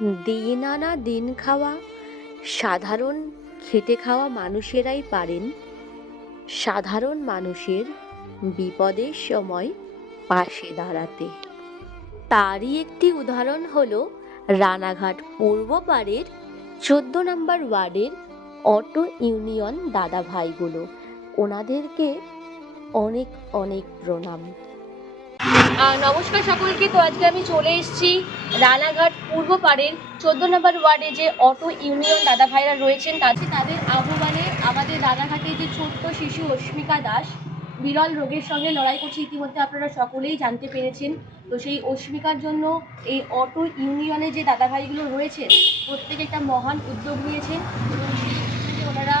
দিন আনা দিন খাওয়া, সাধারণ খেটে খাওয়া মানুষেরাই পারেন। সাধারণ মানুষের বিপদের সময় পাশে দাঁড়াতে। তারই একটি উদাহরণ হল রানাঘাট পূর্ব পাড়ের চোদ্দ নম্বর ওয়ার্ডের অটো ইউনিয়ন দাদা ভাইগুলো ওনাদেরকে অনেক অনেক প্রণাম। নমস্কার সকলকে। তো আজকে আমি চলে এসেছি রানাঘাট পূর্ব পাড়ের চোদ্দ নম্বর ওয়ার্ডে যে অটো ইউনিয়ন দাদা ভাইরা রয়েছেন তাতে তাদের আহ্বানে আমাদের রানাঘাটে যে ছোট্ট শিশু অস্মিকা দাস, বিরল রোগের সঙ্গে লড়াই করছে ইতিমধ্যে আপনারা সকলেই জানতে পেরেছেন। তো সেই অস্মিকার জন্য এই অটো ইউনিয়নে যে দাদা ভাইগুলো রয়েছে, প্রত্যেকে একটা মহান উদ্যোগ নিয়েছেন। এবং সেই ওনারা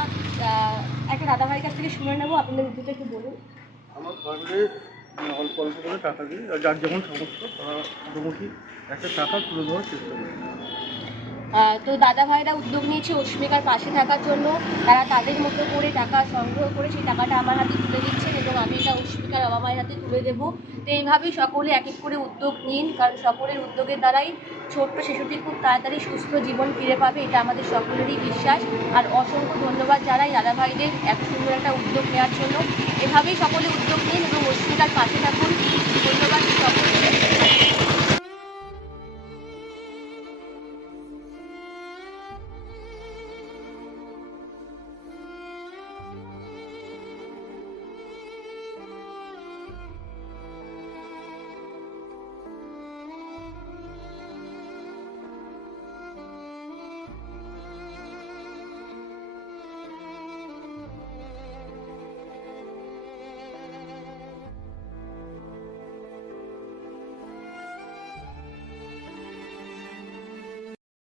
একটা দাদা ভাইয়ের কাছ থেকে শুনে নেব। আপনাদের উদ্যোগটা একটু বলুন। আমার অল্প অল্প করে টাকা আর যার যেমন সমস্ত তারা মোটামুটি একটা টাকা তুলে দেওয়ার চেষ্টা করি। তো দাদা ভাইরা উদ্যোগ নিয়েছে অস্মিকার পাশে থাকার জন্য। তারা তাদের মতো করে টাকা সংগ্রহ করে সেই টাকাটা আমার হাতে তুলে দিচ্ছেন এবং আমি এটা অস্মিকার বাবা মায়ের হাতে তুলে দেবো। তো এইভাবেই সকলে এক এক করে উদ্যোগ নিন, কারণ সকলের উদ্যোগের দ্বারাই ছোট্ট শিশুটি খুব তাড়াতাড়ি সুস্থ জীবন ফিরে পাবে, এটা আমাদের সকলেরই বিশ্বাস। আর অসংখ্য ধন্যবাদ জানাই দাদা ভাইদের এত সুন্দর একটা উদ্যোগ নেওয়ার জন্য। এভাবেই সকলে উদ্যোগ নিন এবং অস্মিকার পাশে থাকুন ধন্যবাদ সকলকে